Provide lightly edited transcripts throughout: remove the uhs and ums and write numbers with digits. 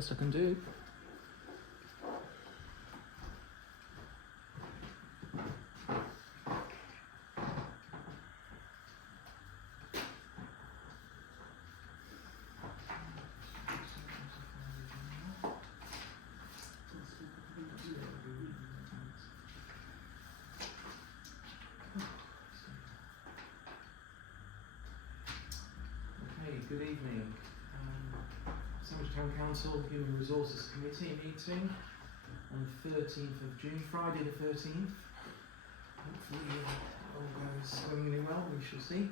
Best I can do. Good evening. Sandwich Town Council Human Resources Committee meeting on the 13th of June, Friday the 13th. Hopefully all goes swimmingly well, we shall see.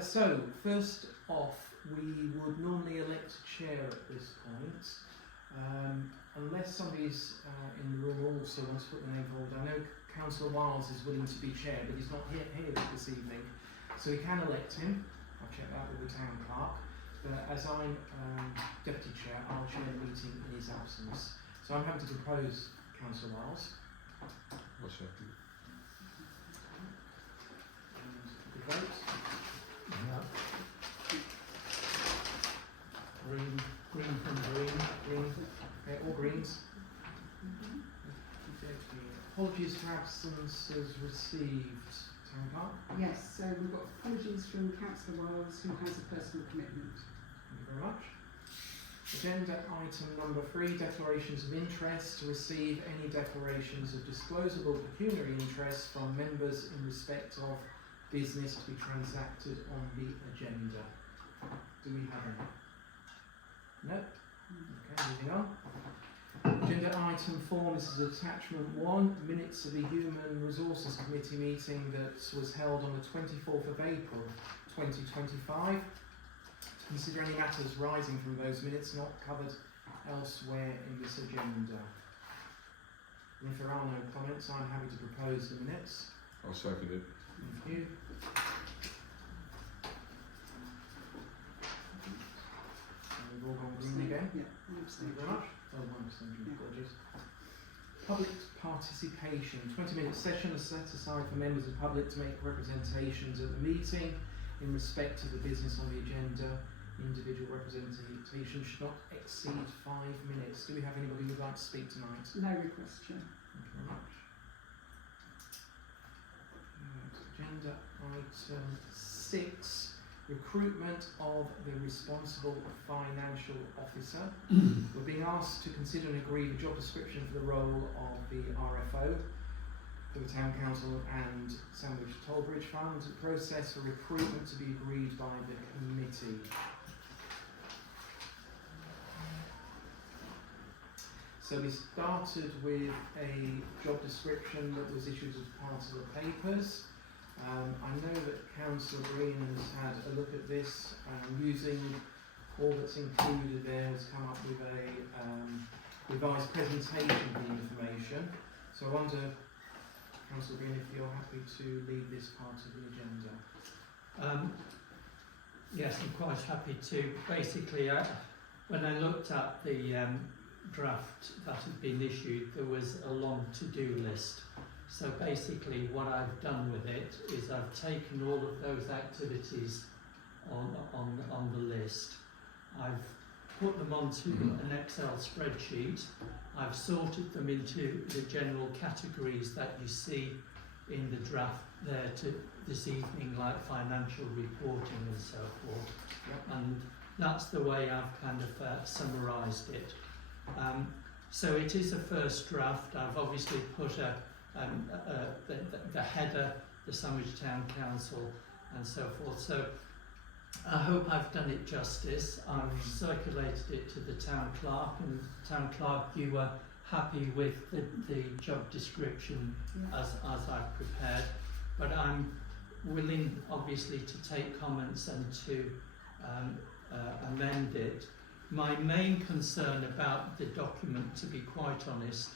So, first off, we would normally elect a chair at this point. Unless somebody's in the room also wants to put the name forward. I know Councillor Wiles is willing to be chair, but he's not here this evening. So we can elect him. I'll check that with the town clerk. But as I'm deputy chair, I'll chair the meeting in his absence. So I'm happy to propose Councillor Wiles. I'll second. The vote. Yeah. Green from green. Okay, all greens. Apologies for absences received. Town clerk. Yes, so we've got apologies from Councillor Wiles, who has a personal commitment. Thank you very much. Agenda item number 3, declarations of interest. To receive any declarations of disclosable pecuniary interest from members in respect of business to be transacted on the agenda. Do we have any? No? Okay, moving on. Agenda item 4, this is attachment 1, minutes of the Human Resources Committee meeting that was held on the 24th of April 2025. To consider any matters rising from those minutes not covered elsewhere in this agenda. And if there are no comments, I'm happy to propose the minutes. I'll second it. Thank you. And we've all gone green again. Yeah, Thank you very much. Oh, one abstention, apologies. Public participation. 20-minute session is set aside for members of the public to make representations at the meeting in respect of the business on the agenda. Individual representation should not exceed 5 minutes. Do we have anybody who would like to speak tonight? no request, Chair. Thank you very much. Agenda item 6, recruitment of the responsible financial officer. We're being asked to consider and agree the job description for the role of the RFO for the Town Council and Sandwich Tollbridge Fund. Process for recruitment to be agreed by the committee. So we started with a job description that was issued as part of the papers. I know that Councillor Green has had a look at this, using all that's included there, has come up with a revised presentation of the information. So I wonder, Councillor Green, if you're happy to lead this part of the agenda. Yes, I'm quite happy to. Basically, when I looked at the draft that had been issued, there was a long to-do list. So basically what I've done with it is I've taken all of those activities on the list. I've put them onto an Excel spreadsheet. I've sorted them into the general categories that you see in the draft there to this evening, like financial reporting and so forth. Yep. And that's the way I've kind of summarised it. So it is a first draft. I've obviously put the header, the Sandwich Town Council and so forth. So I hope I've done it justice. I've circulated it to the town clerk, and town clerk, you were happy with the job description as I've prepared. But I'm willing, obviously, to take comments and to amend it. My main concern about the document, to be quite honest,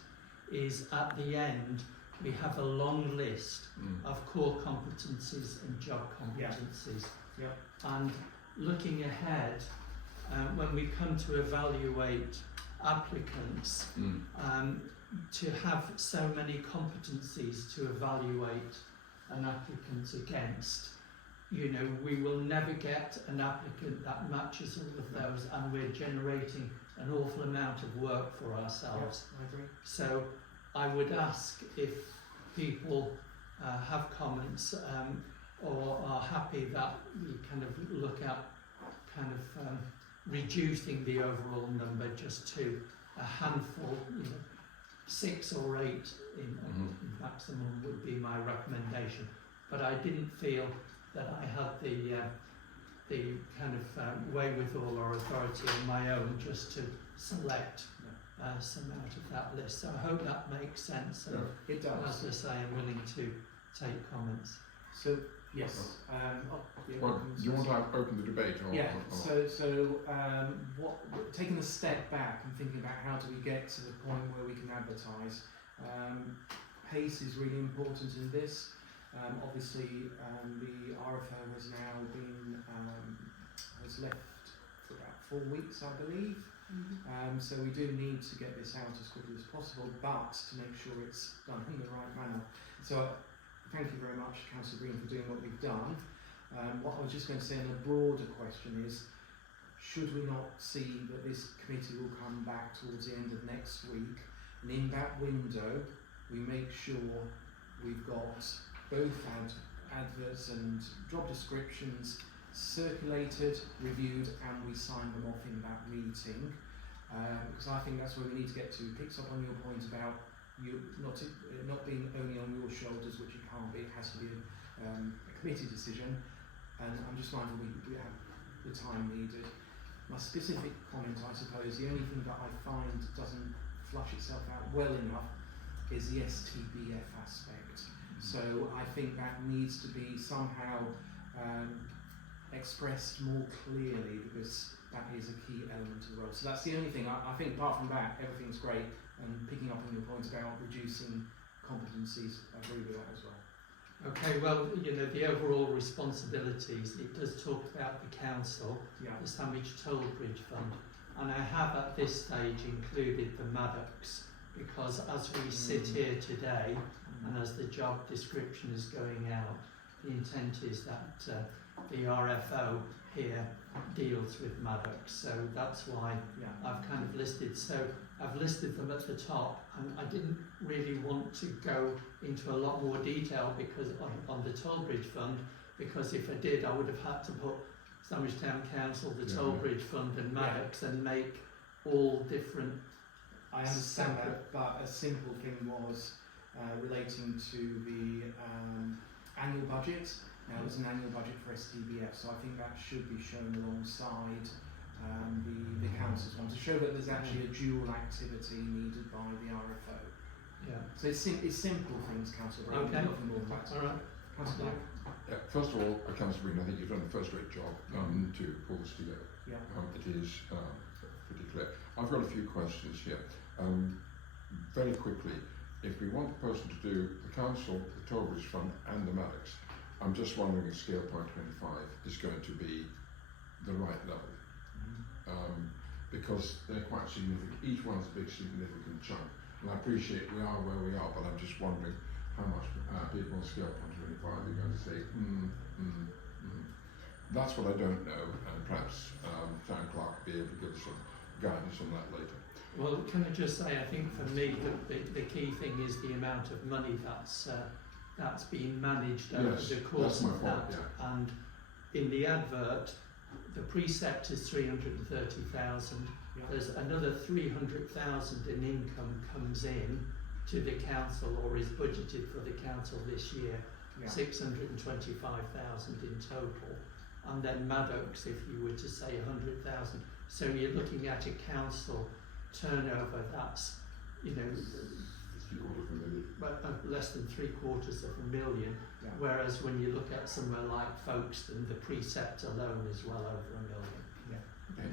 is at the end we have a long list of core competencies and job competencies. Yeah. And looking ahead, when we come to evaluate applicants, to have so many competencies to evaluate an applicant against you know, we will never get an applicant that matches all of those, and we're generating an awful amount of work for ourselves. I agree. So I would ask if people have comments or are happy that we kind of look at kind of reducing the overall number just to a handful, you know, 6 or 8 in maximum would be my recommendation. But I didn't feel that I had the kind of wherewithal or authority on my own just to select some out of that list. So I hope that makes sense. And It does. as I say, I'm willing to take comments. So yes. Well, do you want to open the debate? Or, Yeah. or- Taking a step back and thinking about how do we get to the point where we can advertise. Pace is really important in this. Obviously, the RFO has now been has left for about 4 weeks, I believe. So we do need to get this out as quickly as possible, but to make sure it's done in the right manner. So thank you very much, Councillor Green, for doing what we've done. What I was just going to say in a broader question is, should we not see that this committee will come back towards the end of next week, and in that window we make sure we've got both adverts and job descriptions circulated, reviewed, and we sign them off in that meeting, because I think that's where we need to get to. It picks up on your point about you not being only on your shoulders, which it can't be. It has to be a committee decision, and I'm just mindful we have the time needed. My specific comment, I suppose, the only thing that I find doesn't flush itself out well enough is the STBF aspect. So I think that needs to be somehow expressed more clearly, because that is a key element of the role. So that's the only thing. I think apart from that, everything's great, and picking up on your points about reducing competencies, I agree with that as well. Okay, well, you know, the overall responsibilities, it does talk about the council, Yeah. the Sandwich Toll Bridge Fund, and I have at this stage included the Maddocks, because as we sit here today, and as the job description is going out, the intent is that the RFO here deals with Maddocks, so that's why Yeah. I've kind of listed. So I've listed them at the top, and I didn't really want to go into a lot more detail because on the Toll Bridge Fund, because if I did, I would have had to put Sandwich Town Council, the Toll Bridge Fund, and Maddocks, and make all different. I understand Separate. that, but a simple thing was relating to the annual budget. Now there's an annual budget for STBF, so I think that should be shown alongside the council's one, to show that there's actually a dual activity needed by the RFO. Yeah. So it's simple things, Councillor Brown, Okay. nothing more than that. All right. Councillor Black? Yeah, first of all, Councillor Green, I think you've done a first-rate job to pull this together. Yeah. It is pretty clear. I've got a few questions here. Very quickly, if we want the person to do the council, the Toll Bridge Fund, and the Maddocks, I'm just wondering if Scale Point 25 is going to be the right level. Because they're quite significant. Each one's a big significant chunk. And I appreciate we are where we are, but I'm just wondering how much people on Scale Point 25 are going to say, That's what I don't know, and perhaps Town Clerk will be able to give us some guidance on that later. Well, can I just say, I think for me the key thing is the amount of money that's being managed over Yes, the course that's my of point, that. yeah. And in the advert, the precept is 330,000. Yeah. There's another 300,000 in income comes in to the council, or is budgeted for the council this year. Yeah. 625,000 in total. And then Maddocks, if you were to say 100,000. So you're looking at a council turnover that's, you know, less than 750,000. Yeah. Whereas when you look at somewhere like Folkestone, the precept alone is well over 1 million. Okay.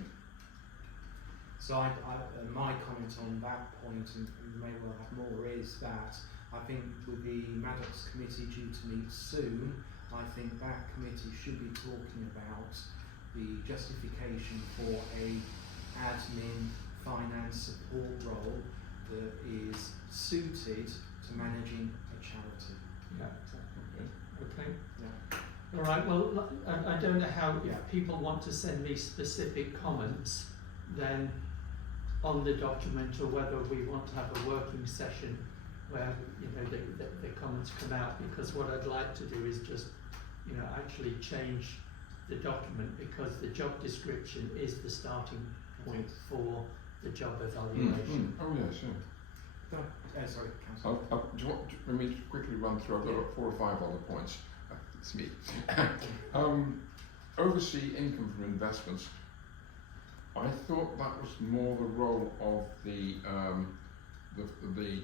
So my comment on that point, and you may well have more, is that I think with the Maddocks committee due to meet soon, I think that committee should be talking about the justification for a admin finance support role that is suited to managing a charity. Yeah, exactly. Okay. Yeah. All right, well, I don't know how, Yeah. if people want to send me specific comments, then on the document, or whether we want to have a working session where, you know, the comments come out, because what I'd like to do is just, you know, actually change the document, because the job description is the starting point for the job evaluation. Oh yes, yeah. Sorry, Councillor. Do you want me to quickly run through? I've got 4 or 5 other points. It's me. Oversee income from investments. I thought that was more the role of the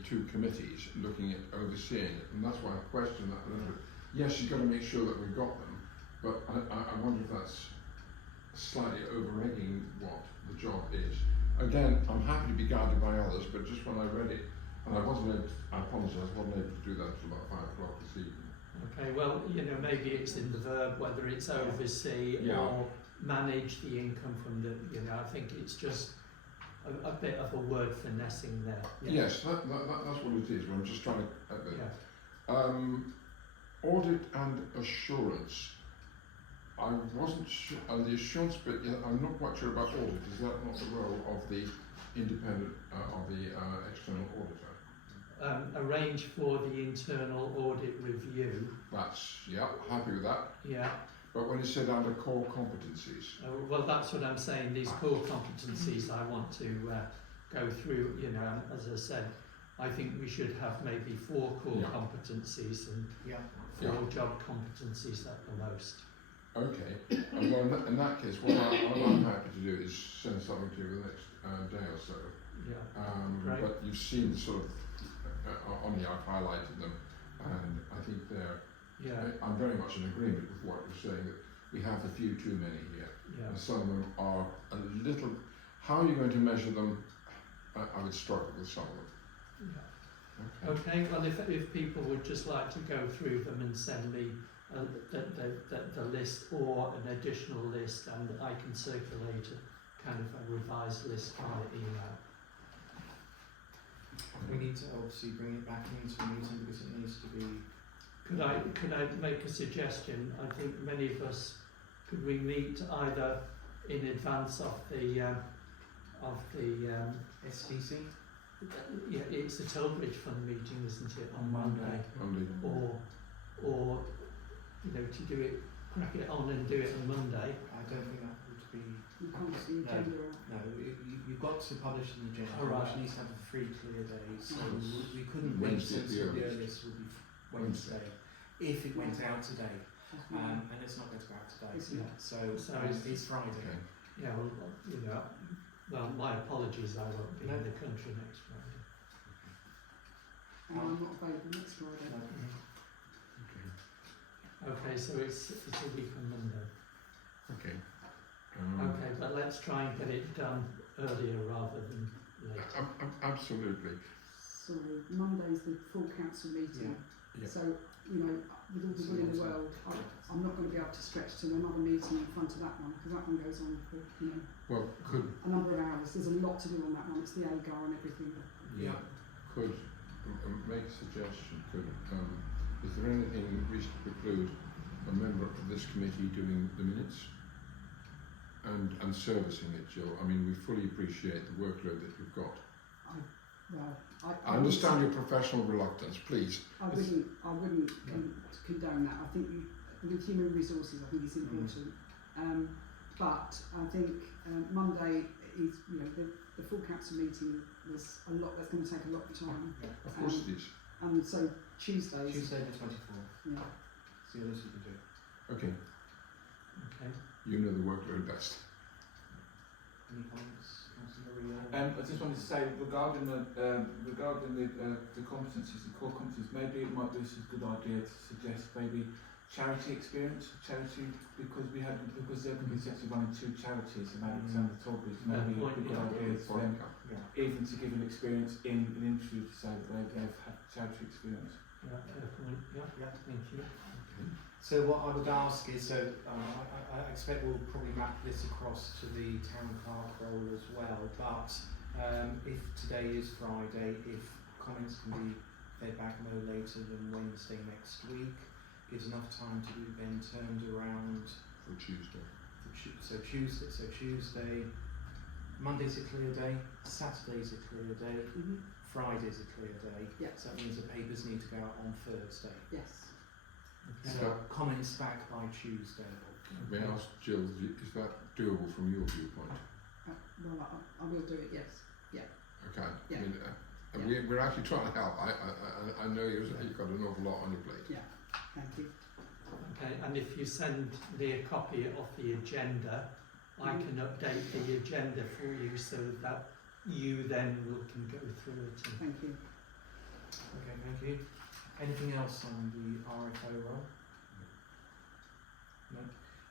2 committees looking at overseeing it, and that's why I questioned that a little bit. Yes, you've got to make sure that we've got them, but I wonder if that's slightly over-egging what the job is. Again, I'm happy to be guided by others, but just when I read it, and I apologise, I wasn't able to do that until about 5 o'clock this evening. Okay, well, you know, maybe it's in the verb, whether it's oversee Yeah. or manage the income from the, you know, I think it's just a bit of a word finessing there. Yes, that's what it is. I'm just trying to. Yeah. Audit and assurance. I wasn't sure, the assurance bit, yeah, I'm not quite sure about audit. Is that not the role of the independent, of the external auditor? Arrange for the internal audit review. That's, yeah, happy with that. Yeah. But when it said under core competencies, Well, that's what I'm saying. These core competencies I want to go through. You know, as I said, I think we should have maybe 4 core Yeah. competencies and Yeah. 4 job competencies at the most. okay. Well, in that case, what I'm happy to do is send something to you the next day or so. Yeah. Right. But you've seen the sort of, on the I've highlighted them, and I think they're, Yeah. I'm very much in agreement with what you're saying, that we have a few too many here. Yeah. And some of them are a little, how are you going to measure them? I would struggle with some of them. Yeah. Okay. Okay, well, if people would just like to go through them and send me the list or an additional list, and I can circulate a kind of a revised list via email. We need to obviously bring it back into a meeting because it needs to be. Could I make a suggestion? I think many of us, could we meet either in advance of the STC? yeah, it's the Tilbridge Fund meeting, isn't it, on Monday? Only, Or you know, to do it, crack it on and do it on Monday. I don't think that would be. You can't see the No. agenda out. No, you've got to publish an agenda, All right. which needs to have 3 clear days. So Yes. we couldn't wait Wednesday at the until the earliest. earliest would be Wednesday, if it went out today. And it's not going to go out today. It's not. So So it's- it's Friday. okay. Yeah, well, you know, well, my apologies, I won't be No. in the country next Friday. And I'm not available next Friday. No. Okay, so it's a week on Monday. Okay. Okay, but let's try and get it done earlier rather than later. Absolutely. Sorry, Monday's the full council meeting. Yeah. So, you know, with all the will in the world, I'm not going to be able to stretch to another meeting in front of that one, because that one goes on for, you know, Well, could, a number of hours. There's a lot to do on that one. It's the AGAR and everything. Yeah. could make a suggestion, is there anything we should preclude a member of this committee doing the minutes and servicing it, Jill? I mean, we fully appreciate the workload that you've got. Well, I understand your professional reluctance, please. I wouldn't condone that. I think with human resources, I think it's important. But I think Monday is, you know, the full council meeting was a lot. That's going to take a lot of time. Of course it is. And so Tuesdays. Tuesday the 24th. Yeah. See what else you can do. Okay, Okay. you know the workload best. Any comments, Councillor Maria? I just wanted to say regarding the competencies, the core competencies, maybe it might be a good idea to suggest maybe charity experience, because they're going to be essentially running 2 charities in Alexander Tilbridge. Maybe a good idea to them, even to give an experience in an interview to say that they've had charity experience. Yeah, fair point. Yeah, thank you. So what I would ask is, I expect we'll probably map this across to the town clerk role as well, but if today is Friday, if comments can be fed back no later than Wednesday next week, gives enough time to be then turned around. For Tuesday. So Tuesday, Monday's a clear day, Saturday's a clear day, Mhm. Friday's a clear day. Yeah. So that means the papers need to go out on Thursday. Yes. Okay. So comments back by Tuesday. May I ask Jill, is that doable from your viewpoint? Well, I will do it. Yes. Okay. Yeah. I mean, Yeah. we're actually trying to help. I know you've got an awful lot on your plate. Thank you. Okay, and if you send me a copy of the agenda, I can update the agenda for you so that you then can go through it. And Thank you. Okay, thank you. Anything else on the RFO role? No.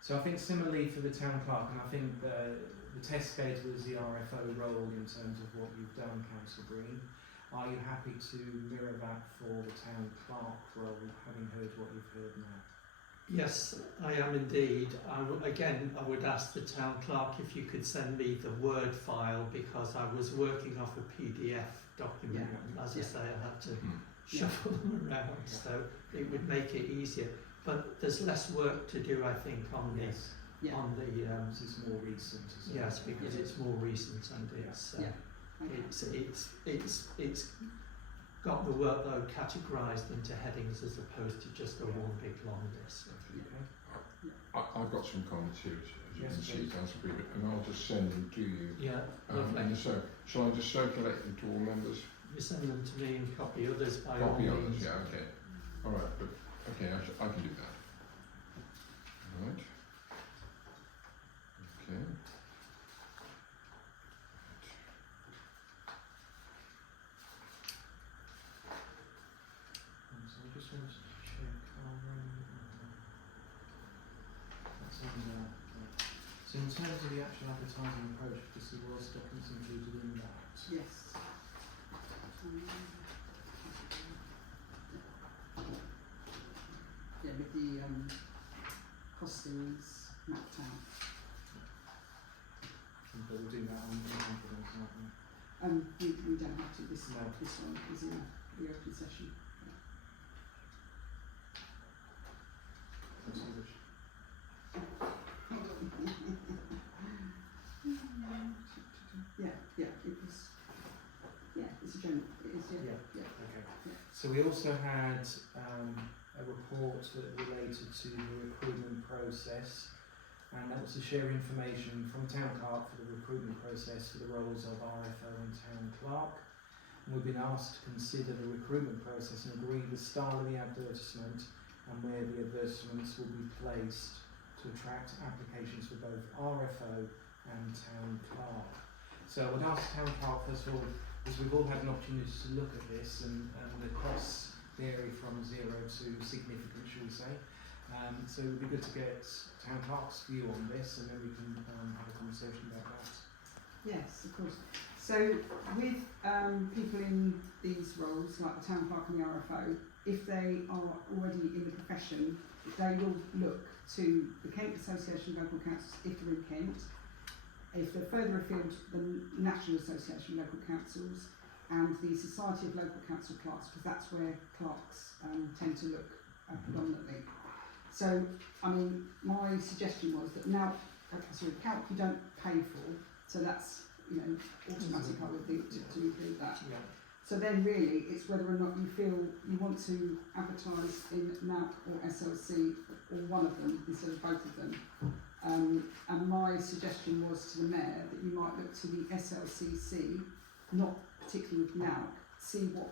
So I think similarly for the town clerk, and I think the test case was the RFO role in terms of what you've done, Councillor Green. Are you happy to mirror that for the town clerk role, having heard what you've heard now? yes, I am indeed. Again, I would ask the town clerk if you could send me the Word file because I was working off a PDF document. Yeah. As I Yeah. say, I had to Mhm. shuffle them around, so it would make it easier. But there's less work to do, I think, on the Yes. Yeah. on the This is more recent. Isn't yes, it? because it's more recent and it's Yeah. Okay. it's got the workload categorised into headings as opposed to just a one big long list. Okay. I've got some comments here, as you Yes, can see, please. Councillor Green, and I'll just send them to you. Yeah, And lovely. so, shall I just circulate them to all members? You send them to me and copy others by Copy all others, means. yeah, okay. All right, but, okay, I can do that. All right. Okay. So I just wanted to check that's on there. Right. So in terms of the actual advertising approach, because there was documents included in that. Yes. Yeah, with the costings mapped out. But we'll do that on confidence, aren't we? We don't have to. This No. this one is in the open session. That's all which- Yeah, it was. Yeah, it's a general. It is. Yeah. Yeah. Yeah. Okay. Yeah. So we also had a report that related to the recruitment process, and that was to share information from town clerk for the recruitment process for the roles of RFO and town clerk. And we've been asked to consider the recruitment process and agree the style of the advertisement and where the advertisements will be placed to attract applications for both RFO and town clerk. So I would ask town clerk first of all, because we've all had an opportunity to look at this and the costs vary from 0 to significant, shall we say. So it would be good to get town clerk's view on this and then we can have a conversation about that. Yes, of course. So with people in these roles, like the town clerk and the RFO, if they are already in the profession, they will look to the Kent Association of Local Councils if they're in Kent. If they're further afield, the National Association of Local Councils and the Society of Local Council Clerks, because that's where clerks tend to look predominantly. So, I mean, my suggestion was that now, calc you don't pay for, so that's, automatic, I would think, to include that. Yeah. So then really, it's whether or not you feel you want to advertise in NAP or SLC or one of them instead of both of them. And my suggestion was to the Mayor that you might look to the SLCC, not particularly with NAP, see what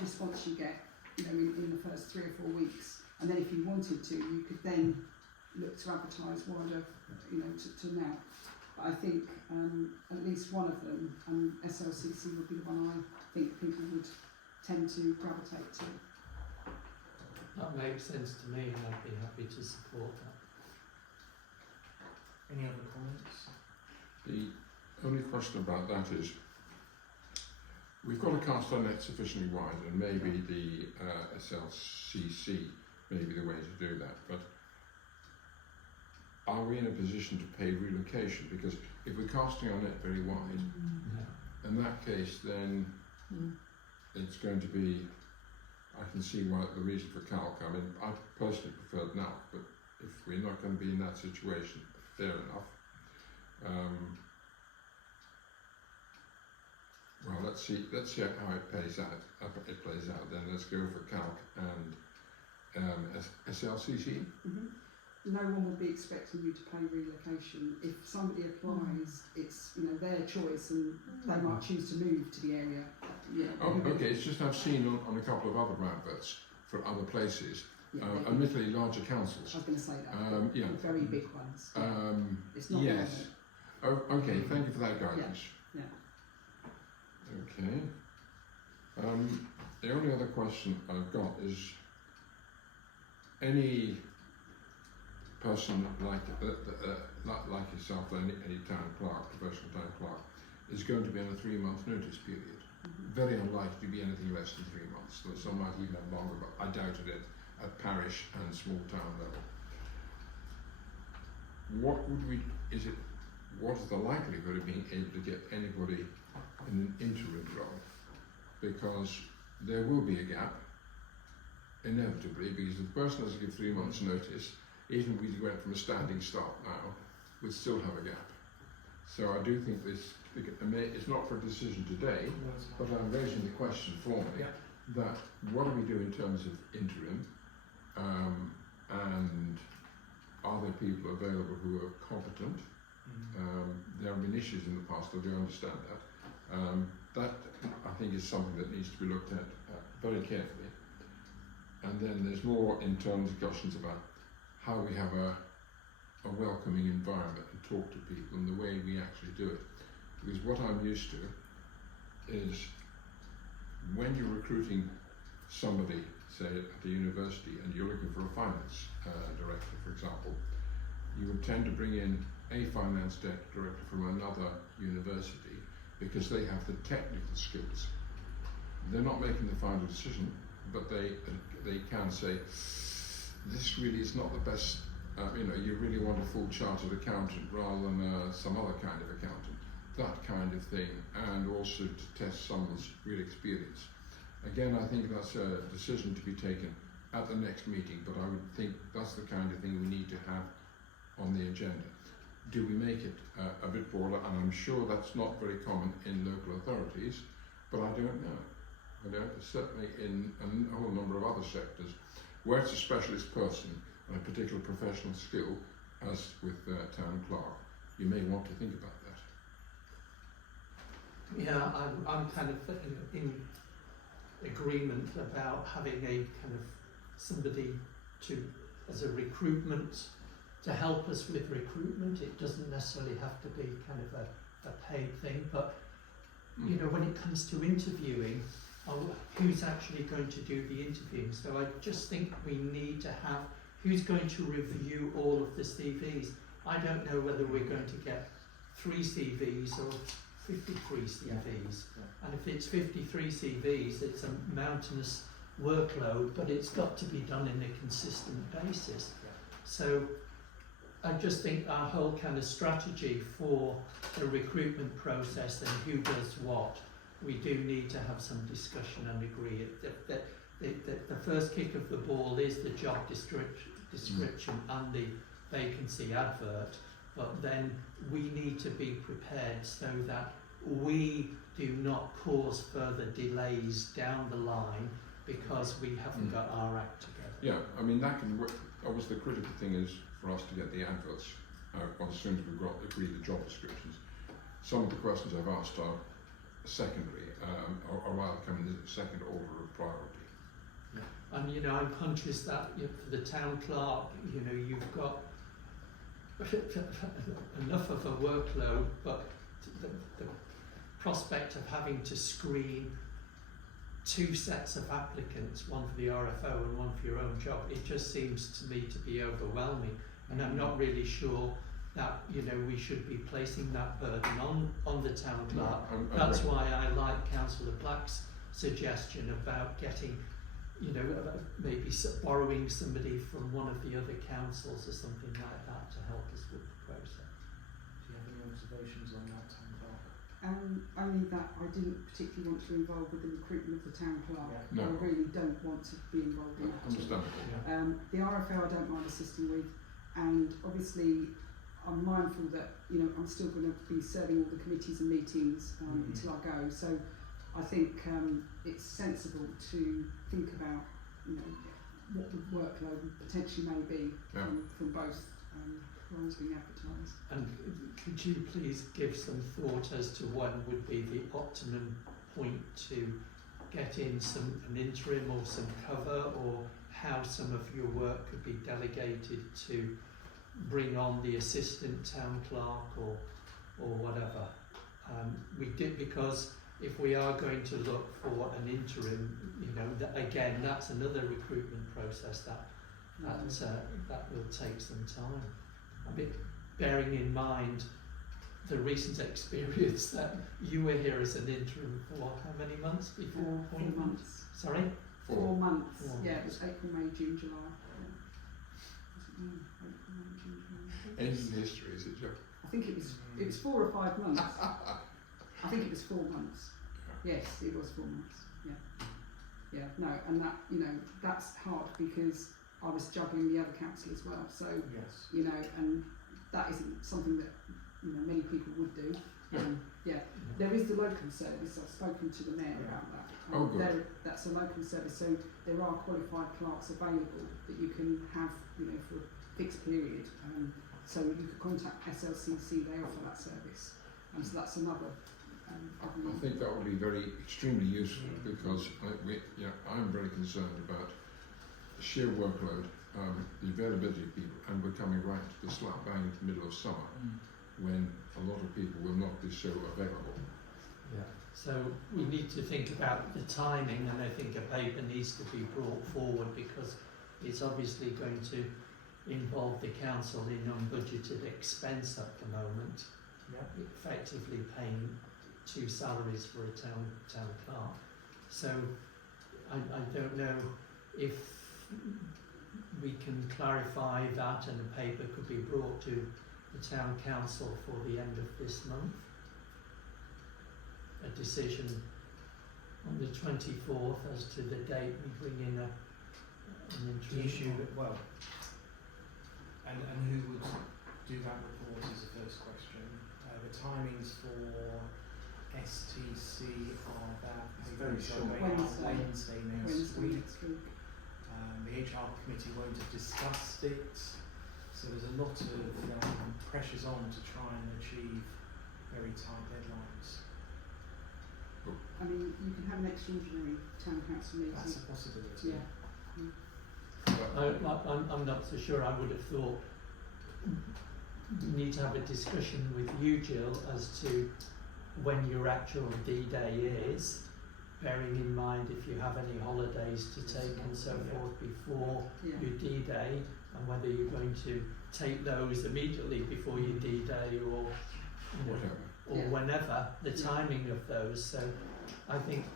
response you get, in the first 3 or 4 weeks. And then if you wanted to, you could then look to advertise wider, to NAP. But I think at least one of them, SLCC would be the one I think people would tend to gravitate to. That makes sense to me and I'd be happy to support that. Any other comments? The only question about that is, we've got to cast our net sufficiently wide, and maybe the SLCC may be the way to do that, but are we in a position to pay relocation? Because if we're casting our net very wide, Yeah. in that case then it's going to be I can see why the reason for calc. I mean, I personally preferred now, but if we're not going to be in that situation, fair enough. Well, let's see how it plays out. Then let's go for calc and SLCC. No one would be expecting you to pay relocation. If somebody applies, it's their choice, and they might choose to move to the area. Oh, okay. It's just I've seen on a couple of other adverts for other places, Yeah, admittedly larger councils. I was going to say that. Yeah. Very big ones. It's not Yes. Oh, okay. Thank you for that guidance. Yeah. Okay. The only other question I've got is any person like yourself, any town clerk, professional town clerk, is going to be on a 3-month notice period. Very unlikely to be anything less than 3 months. Though some might even have longer, but I doubted it at parish and small town level. What is the likelihood of being able to get anybody in an interim role? Because there will be a gap, inevitably, because if the person has to give 3 months' notice, even if we went from a standing start now, we'd still have a gap. So I do think it's not for a decision today, but I'm raising the question for me, that what do we do in terms of interim, and are there people available who are competent? There have been issues in the past, I do understand that. That, I think, is something that needs to be looked at very carefully. And then there's more internal discussions about how we have a welcoming environment and talk to people and the way we actually do it. Because what I'm used to is when you're recruiting somebody, say at the university, and you're looking for a finance director, for example, you would tend to bring in a finance director from another university because they have the technical skills. They're not making the final decision, but they can say, this really is not the best, you really want a full chartered accountant rather than some other kind of accountant, that kind of thing, and also to test someone's real experience. Again, I think that's a decision to be taken at the next meeting, but I would think that's the kind of thing we need to have on the agenda. Do we make it a bit broader? And I'm sure that's not very common in local authorities, but I don't know. Certainly in a whole number of other sectors, where it's a specialist person and a particular professional skill, as with town clerk, you may want to think about that. Yeah, I'm kind of in agreement about having a kind of somebody as a recruitment, to help us with recruitment. It doesn't necessarily have to be kind of a paid thing, but when it comes to interviewing, who's actually going to do the interviewing? So I just think we need to have who's going to review all of the CVs. I don't know whether we're going to get 3 CVs or 53 CVs. And if it's 53 CVs, it's a mountainous workload, but it's got to be done in a consistent basis. So I just think our whole kind of strategy for the recruitment process and who does what, we do need to have some discussion and agree. The first kick of the ball is the job description and the vacancy advert, but then we need to be prepared so that we do not cause further delays down the line because we haven't got our act together. Yeah, I mean, that can work. Obviously, the critical thing is for us to get the adverts out as soon as we've agreed the job descriptions. Some of the questions I've asked are secondary, or rather come in the second order of priority. And I'm conscious that for the town clerk, you've got enough of a workload, but the prospect of having to screen 2 sets of applicants, one for the RFO and one for your own job, it just seems to me to be overwhelming, and I'm not really sure that we should be placing that burden on the town clerk. That's why I like Councillor Black's suggestion about getting, maybe borrowing somebody from one of the other councils or something like that to help us with the process. Do you have any observations on that, Town Clerk? Only that I didn't particularly want to involve with the recruitment of the town clerk. Yeah. No. I really don't want to be involved in that at all. Understandable. Yeah. The RFO I don't mind assisting with, and obviously I'm mindful that I'm still going to be serving all the committees and meetings until I go. So I think it's sensible to think about what the workload potentially may be Yeah. from both roles being advertised. And could you please give some thought as to when would be the optimum point to get in an interim or some cover, or how some of your work could be delegated to bring on the assistant town clerk or whatever? We did, because if we are going to look for an interim, again, that's another recruitment process that will take some time. I mean, bearing in mind the recent experience that you were here as an interim for how many months before 4 appointment? months. Sorry? 4 months. 4 Yeah, it months. was April, May, June, July. Yeah. Was it May? April, May, June, July. Ancient history, is it, Joe? I think it was 4 or 5 months. I think it was 4 months. Yes, it was 4 months. Yeah, no, and that that's hard because I was juggling the other council as well. So Yes. and that isn't something that many people would do. Yeah. There is the locum service. I've spoken to the mayor about that. Oh, good. That's a locum service, so there are qualified clerks available that you can have for a fixed period. So you could contact SLCC. They offer that service, and so that's another. I think that would be extremely useful because I'm very concerned about the sheer workload, the availability of people, and we're coming right to the slap bang in the middle of summer when a lot of people will not be so available. Yeah. So we need to think about the timing, and I think a paper needs to be brought forward because it's obviously going to involve the council in unbudgeted expense at the moment, Yeah. effectively paying 2 salaries for a town clerk. So I don't know if we can clarify that, and a paper could be brought to the town council for the end of this month. A decision on the 24th as to the date we bring in an The interim. issue, and who would do that report is the first question. The timings for STC are that It's very short. Wednesday next week. next week. The HR committee won't have discussed it, so there's a lot of pressures on to try and achieve very tight deadlines. I mean, you can have an extraordinary town council meeting. That's a possibility. Yeah. I'm not so sure. I would have thought we need to have a discussion with you, Jill, as to when your actual D-Day is, bearing in mind if you have any holidays to take and so forth before Yeah. your D-Day, and whether you're going to take those immediately before your D-Day or Whatever. Yeah. whenever, the Yeah. timing of those. So I think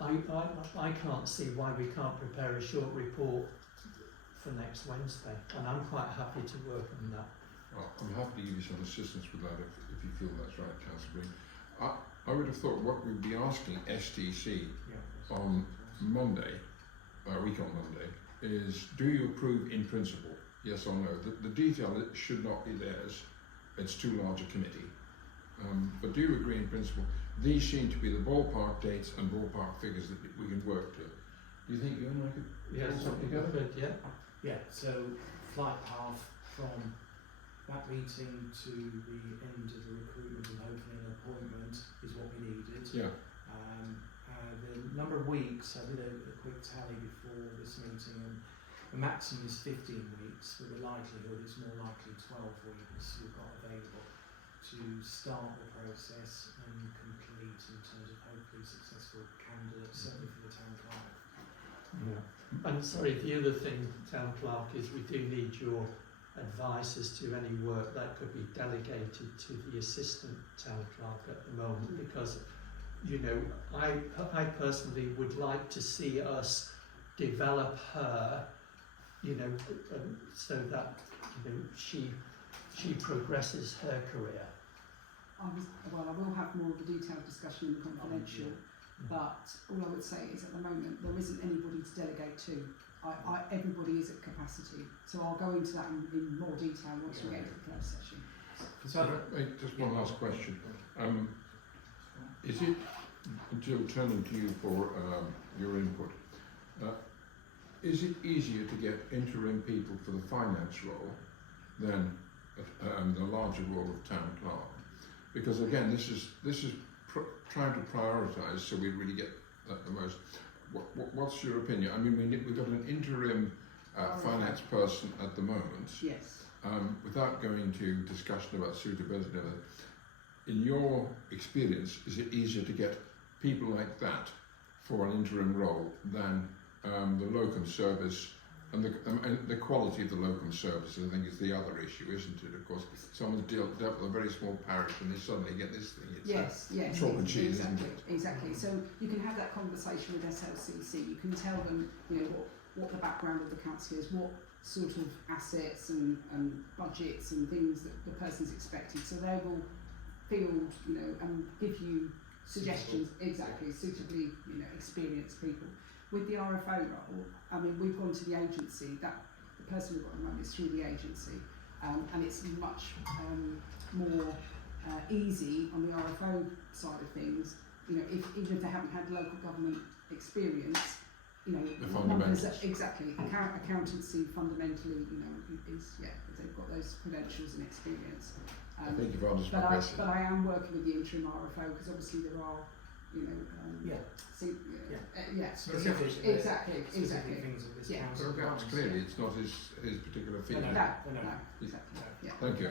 I can't see why we can't prepare a short report for next Wednesday, and I'm quite happy to work on that. Well, I'm happy to give you some assistance with that if you feel that's right, Councillor Green. I would have thought what we'd be asking STC Yeah. on Monday, a week on Monday, is do you approve in principle, yes or no? The detail should not be theirs, it's too large a committee. But do you agree in principle? These seem to be the ballpark dates and ballpark figures that we can work to. Do you think you and I could Yes, pull something together? good, yeah. Yeah, so flight path from that meeting to the end of the recruitment and hopefully an appointment is what we needed. Yeah. The number of weeks, I did a quick tally before this meeting, and the maximum is 15 weeks, but the likelihood it's more likely 12 weeks we've got available to start the process and complete in terms of hopefully successful candidates, certainly for the town clerk. Yeah. And sorry, the other thing, Town Clerk, is we do need your advice as to any work that could be delegated to the Assistant Town Clerk at the moment, because, I personally would like to see us develop her, so that, she progresses her career. I will have more of a detailed discussion in the confidential, but all I would say is at the moment there isn't anybody to delegate to. Everybody is at capacity, so I'll go into that in more detail once we get to the closed session. Just one last question. Is it, Jill, turning to you for your input, is it easier to get interim people for the finance role than the larger role of town clerk? Because again, this is trying to prioritise so we really get the most. What's your opinion? I mean, we've got an interim finance person at the moment. Yes. Without going into discussion about suitability, in your experience, is it easier to get people like that for an interim role than the locum service? And the quality of the locum service, I think, is the other issue, isn't it? Of course, someone's dealt with a very small parish and they suddenly get this thing. It's chalk and cheese, exactly, isn't it? Exactly. So you can have that conversation with SLCC. You can tell them, what the background of the council is, what sort of assets and budgets and things that the person's expected. So they will field, and give you suggestions suitably, experienced people. With the RFO role, I mean, we've gone to the agency. That the person we've got at the moment is through the agency, and it's much more easy on the RFO side of things. Even if they haven't had local government experience, The fundamentals. Accountancy fundamentally, is if they've got those credentials and experience. I think you've answered my question. But I am working with the interim RFO because obviously there are. Specific things of this council. Perhaps clearly it's not his particular field. Thank you.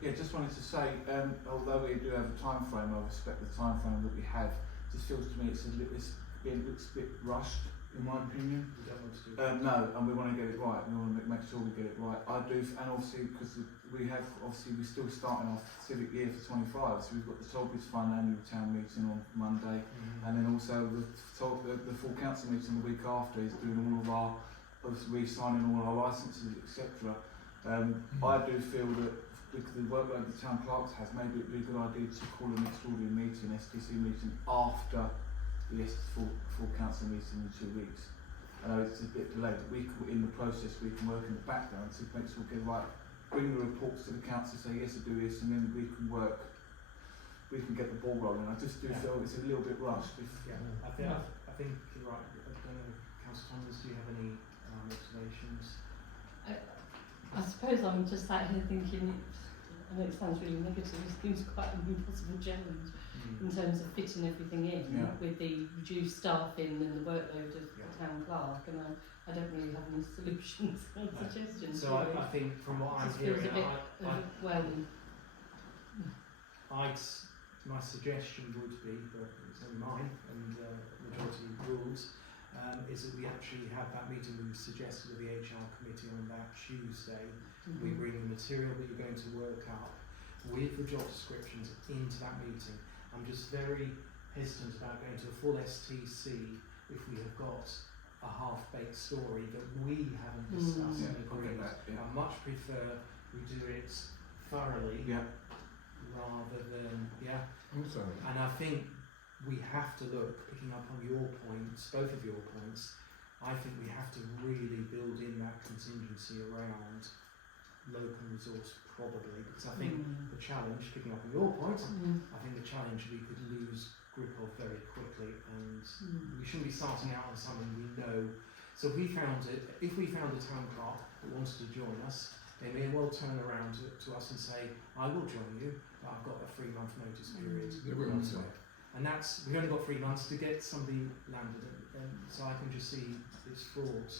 Yeah, just wanted to say, although we do have a time frame, I respect the time frame that we have. It just feels to me it looks a bit rushed, in my opinion. We don't want to do that. No, and we want to get it right. We want to make sure we get it right. I do, and obviously because we're still starting our civic year for 25. So we've got the Tollbridge Fund annual town meeting on Monday, and then also the full council meeting the week after is doing all of our, re-signing all our licences, etc. I do feel that because the workload the town clerks has, maybe it'd be a good idea to call an extraordinary meeting, STC meeting, after the full council meeting in 2 weeks. I know it's a bit delayed, but in the process we can work in the background to make sure we get right, bring the reports to the council, say yes I do this, and then we can get the ball rolling. I just do feel it's a little bit rushed. I think you're right. I don't know, Councillor Thomas, do you have any observations? I suppose I'm just sat here thinking, I know it sounds really negative, it seems quite an impossible challenge in terms of fitting everything in with the reduced staffing and the workload of the town clerk, and I don't really have any solutions or suggestions. So I think from what I'm hearing, my suggestion would be, but it's only mine and majority rules, is that we actually have that meeting we suggested with the HR committee on that Tuesday. We bring the material that you're going to work up with the job descriptions into that meeting. I'm just very hesitant about going to a full STC if we have got a half-baked story that we haven't discussed and agreed. I much prefer we do it thoroughly rather than and I think we have to look, picking up on your points, both of your points, I think we have to really build in that contingency around local resource probably, because I think the challenge, picking up on your point, I think the challenge we could lose grip of very quickly, and we shouldn't be starting out on something we know. So if we found a town clerk that wanted to join us, they may well turn around to us and say, I will join you, but I've got a 3-month notice period. They will. And we've only got 3 months to get somebody landed, and so I can just see it's fraught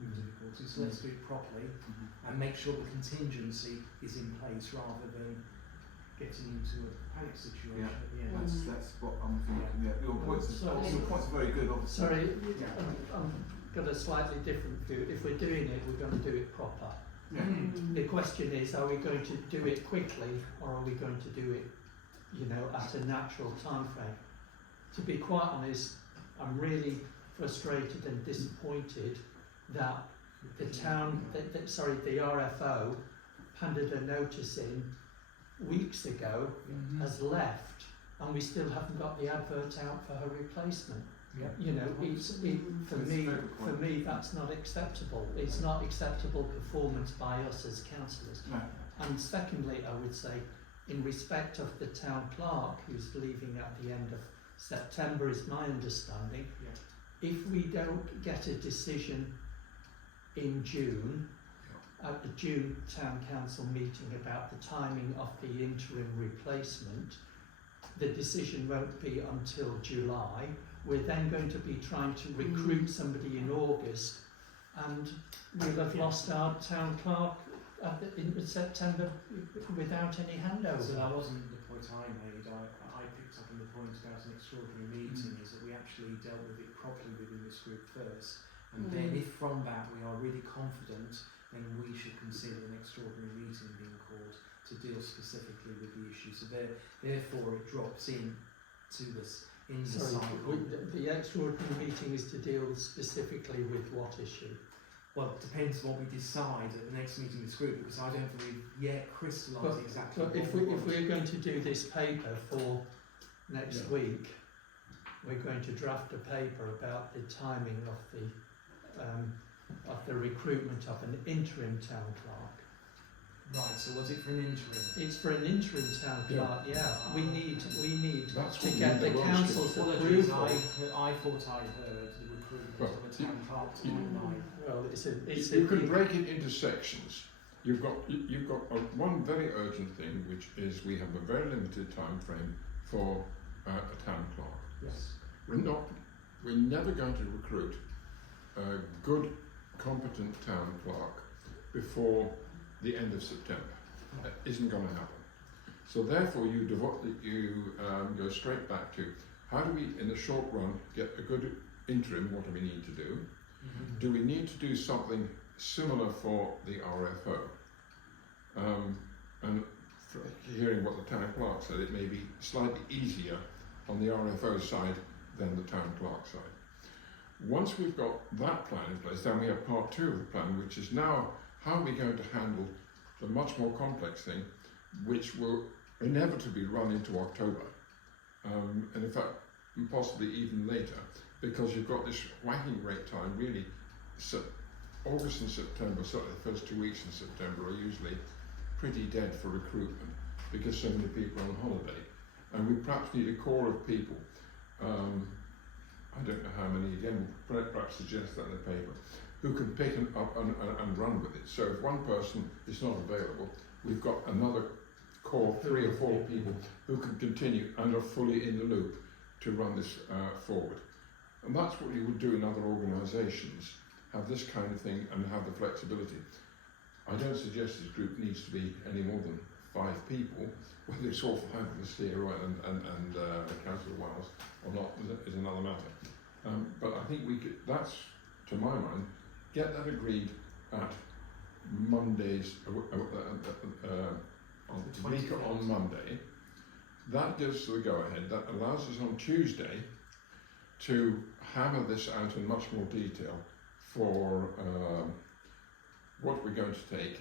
with difficulties. So let's do it properly and make sure the contingency is in place rather than getting into a panic situation at the end. That's what I'm thinking. Your point's very good, obviously. Sorry, I've got a slightly different view. If we're doing it, we're going to do it proper. The question is, are we going to do it quickly, or are we going to do it, at a natural time frame? To be quite honest, I'm really frustrated and disappointed that the RFO handed a notice in weeks ago has left, and we still haven't got the advert out for her replacement. Yep. You know, for me that's not acceptable. It's not acceptable performance by us as councillors. No. And secondly, I would say, in respect of the town clerk who's leaving at the end of September, is my understanding. Yeah. If we don't get a decision in June, at the June Town Council meeting about the timing of the interim replacement, the decision won't be until July. We're then going to be trying to recruit somebody in August, and we'll have lost our town clerk in September without any handover. So that wasn't the point I made. I picked up on the point about an extraordinary meeting, is that we actually dealt with it properly within this group first, and then if from that we are really confident, then we should consider an extraordinary meeting being called to deal specifically with the issue. So therefore it drops in to this in the cycle. The extraordinary meeting is to deal specifically with what issue? Well, it depends what we decide at the next meeting of this group, because I don't think we've yet crystallised exactly But what if we want. we're going to do this paper for next week, we're going to draft a paper about the timing of the recruitment of an interim town clerk. Right, so was it for an interim? It's for an interim town clerk, yeah. We need That's to what get the we need, council's Apologies, approval. I thought I heard the recruitment Well, of a town clerk timeline. Well, You could break it into sections. You've got one very urgent thing, which is we have a very limited time frame for a town clerk. Yes. We're never going to recruit a good, competent town clerk before the end of September. That isn't going to happen. So therefore, you go straight back to how do we, in the short run, get a good interim? What do we need to do? Mm-hmm. Do we need to do something similar for the RFO? And hearing what the town clerk said, it may be slightly easier on the RFO side than the town clerk side. Once we've got that plan in place, then we have part two of the plan, which is now how are we going to handle the much more complex thing, which will inevitably run into October, and in fact possibly even later, because you've got this whacking rate time. Really, August and September, certainly the first 2 weeks in September, are usually pretty dead for recruitment because so many people are on holiday, and we perhaps need a core of people. I don't know how many, again, perhaps suggest that in the paper, who can pick it up and run with it. So if one person is not available, we've got another core, 3 or 4 people who can continue and are fully in the loop to run this forward. And that's what you would do in other organisations, have this kind of thing and have the flexibility. I don't suggest this group needs to be any more than 5 people. Whether it's all 5 of us here and Council of Wales or not is another matter. But I think we could, that's, to my mind, get that agreed at Monday's, The week 23rd. on Monday. That gives the go-ahead. That allows us on Tuesday to hammer this out in much more detail for what we're going to take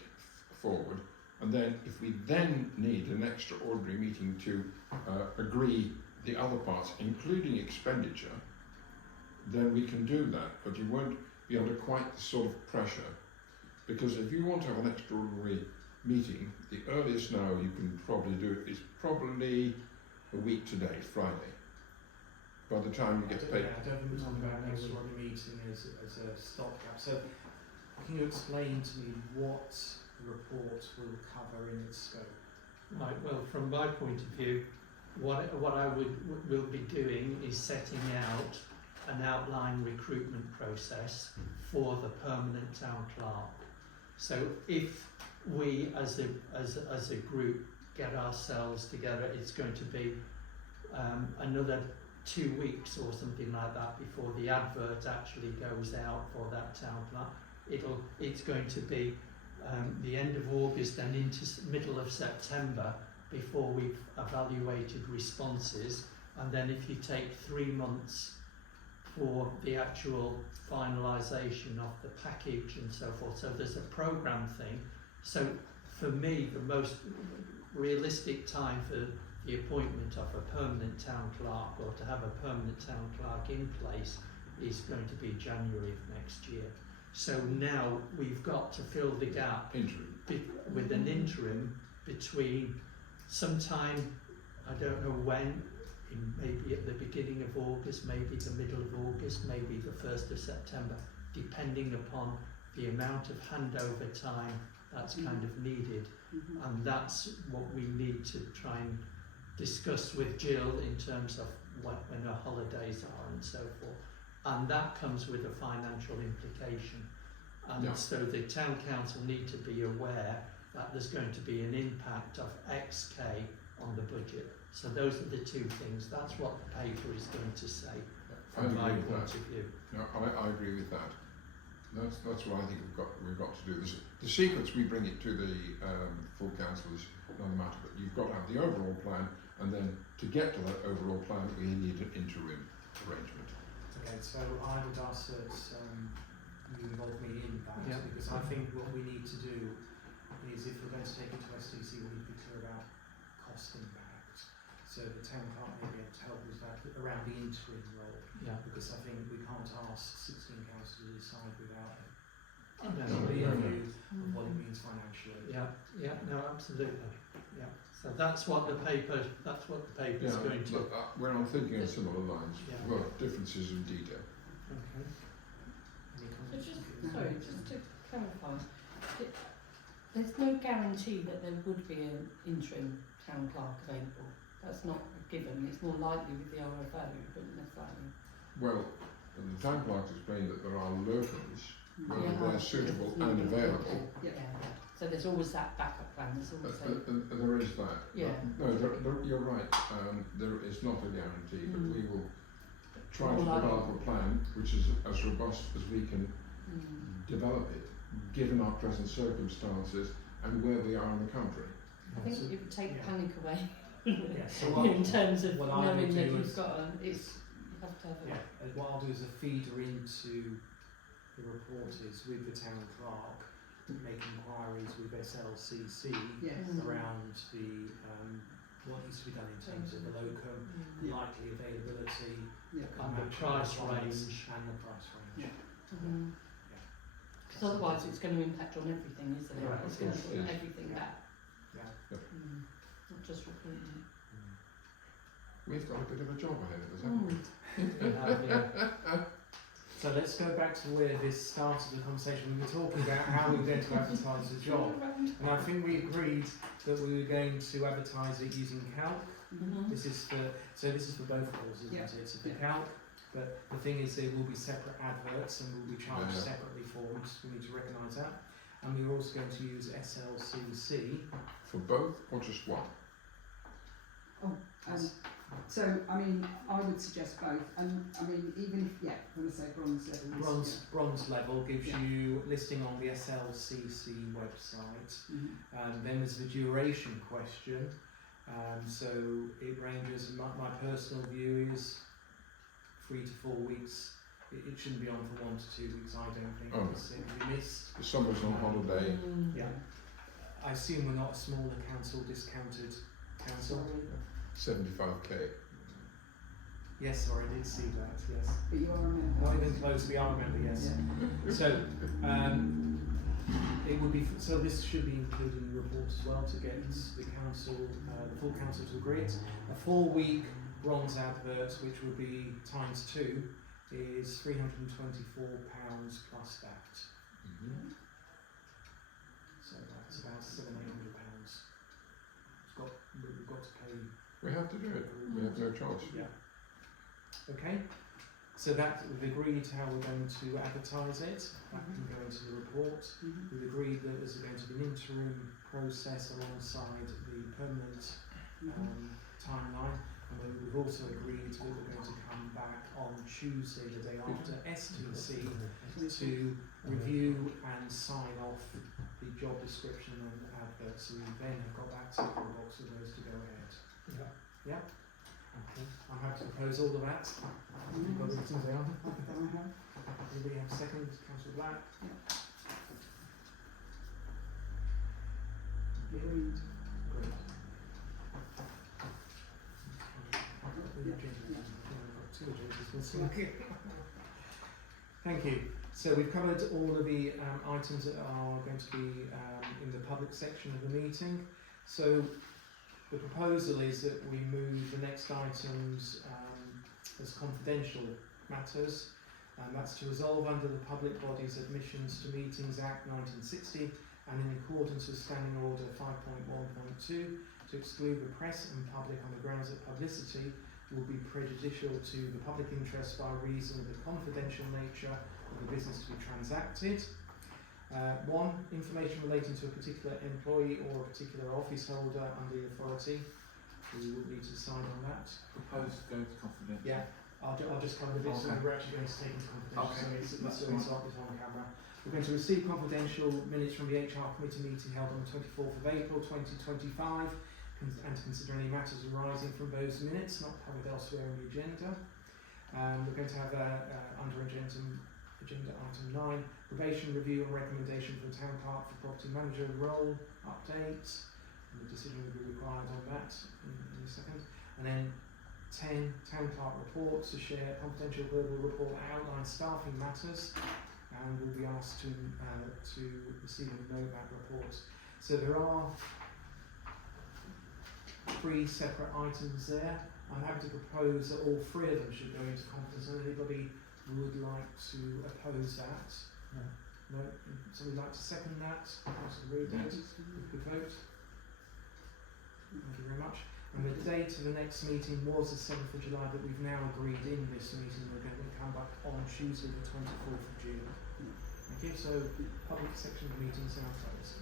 forward. And then if we then need an extraordinary meeting to agree the other parts, including expenditure, then we can do that, but you won't be under quite the sort of pressure. Because if you want to have an extraordinary meeting, the earliest now you can probably do it is probably a week today, Friday. By the time you get paid. I don't think we're talking about an extraordinary meeting as a stopgap. So can you explain to me what the report will cover in its scope? Right, well, from my point of view, what I will be doing is setting out an outline recruitment process for the permanent town clerk. So if we as a group get ourselves together, it's going to be another 2 weeks or something like that before the advert actually goes out for that town clerk. It's going to be the end of August and into middle of September before we've evaluated responses, and then if you take 3 months for the actual finalisation of the package and so forth. So there's a programme thing. So for me, realistic time for the appointment of a permanent town clerk, or to have a permanent town clerk in place, is going to be January of next year. So now we've got to fill the gap Interim. with an interim between sometime, I don't know when, maybe at the beginning of August, maybe the middle of August, maybe the 1st of September, depending upon the amount of handover time that's kind of needed. And that's what we need to try and discuss with Jill in terms of when her holidays are and so forth. And that comes with a financial implication. And Yeah. so the town council need to be aware that there's going to be an impact of XK on the budget. So those are the two things. That's what the paper is going to say I from my agree with point that. of view. No, I agree with that. That's what I think we've got to do. This, the sequence we bring it to the full council is another matter, but you've got to have the overall plan, and then to get to that overall plan, we need an interim arrangement. Okay, so I would ask that you involve me in that, Yeah. because I think what we need to do is, if we're going to take it to STC, we need to be clear about cost impact. So the town clerk may be able to help with that around the interim role, Yeah. because I think we can't ask 16 councils to decide without a No, clear no, no. view of what it means financially. Yeah, yeah, no, absolutely. Yeah. So that's what the paper. That's what the paper is going to. Look, we're thinking on similar lines. Yeah. Well, differences in detail. Okay. Any So comments? just to clarify, there's no guarantee that there would be an interim town clerk available. That's not a given. It's more likely with the RFO, but necessarily. Well, the town clerk explained that there are locums, whether Yeah. they're suitable and available. Yeah. So there's always that backup plan. There's always a, There is that. Yeah. No, you're right. There is not a guarantee, but we will try to More likely. develop a plan which is as robust as we can develop it, given our present circumstances and where we are in the country. I think So- it would take yeah. panic away Yeah, so what, in terms of what I would knowing that do you've is- got a, it's, you have to have a, yeah, what I'll do as a feeder into the report is, with the town clerk, make inquiries with SLCC Yes. around the what needs to be done in terms of the locum, Yeah. likely availability, Yeah. And the match price requirements, range. and the price range. Yeah. because otherwise it's going to impact on everything, isn't it? Right, It's going to yes, put yes. everything back, Yeah. not just recruitment. We've got a bit of a job ahead of us, haven't we? Yeah. So let's go back to where this started the conversation. We were talking about how we were going to advertise the job, and I think we agreed that we were going to advertise it using Calc. This is for both roles, isn't Yeah. it? So for Yeah. Calc, but the thing is, there will be separate adverts and will be charged Yeah. separately for them. So we need to recognise that. And we're also going to use SLCC. For both or just one? So, I mean, I would suggest both, and I mean, even if, when I say bronze level, is- Bronze level gives Yeah. you listing on the SLCC website. Mhm. Then there's the duration question. So it ranges. My personal view is 3 to 4 weeks. It shouldn't be on for 1 to 2 weeks. I don't think. Oh. Because it will be missed. The summer's on holiday. Yeah. I assume we're not a smaller council, discounted council. 75k. Yes, sorry, I did see that. Yes. But you are a member. Not even close. We are a member. Yes. Yeah. So it would be. So this should be included in the report as well to get the council, the full council to agree it. A 4-week bronze advert, which would be times 2, is £324 plus that. So that's about £700-800. We've got to pay. We have to do it. We have no choice. Yeah. Okay. So that we've agreed how we're going to advertise it. That can go into the report. We've agreed that there's going to be an interim process alongside the permanent timeline, and we've also agreed that we're going to come back on Tuesday, the day after STC, to review and sign off the job description and advert. So we then have got that tick box for those to go ahead. Yeah. Okay. I'm happy to propose all of that. You've got the things down. Anybody have a second? Councillor Black? Agreed. Great. Thank you. So we've covered all of the items that are going to be in the public section of the meeting. So the proposal is that we move the next items as confidential matters. That's to resolve under the Public Bodies Admissions to Meetings Act 1960 and in accordance with Standing Order 5.1.2 to exclude the press and public on the grounds that publicity will be prejudicial to the public interest by reason of the confidential nature of the business to be transacted. One, information relating to a particular employee or a particular office holder under the authority. We will need to decide on that. Proposed to go to confidential. Yeah, I'll just cover the bits that we're actually going to take into confidential. Okay. So it's not this on camera. We're going to receive confidential minutes from the HR committee meeting held on the 24th of April 2025 and to consider any matters arising from those minutes not covered elsewhere in the agenda. We're going to have under agenda item 9, probation review and recommendation from the town clerk for property manager role update. And the decision will be required on that in a second. And then 10, town clerk reports to share confidential verbal report that outlines staffing matters, and we'll be asked to receive and note that report. So there are 3 separate items there. I'm happy to propose that all 3 of them should go into confidence. And anybody would like to oppose that? No. No? Somebody like to second that? Councillor Reid, we could vote. Thank you very much. And the date of the next meeting was the 7th of July, but we've now agreed in this meeting we're going to come back on Tuesday the 24th of June. Thank you. So public section of the meeting is now closed.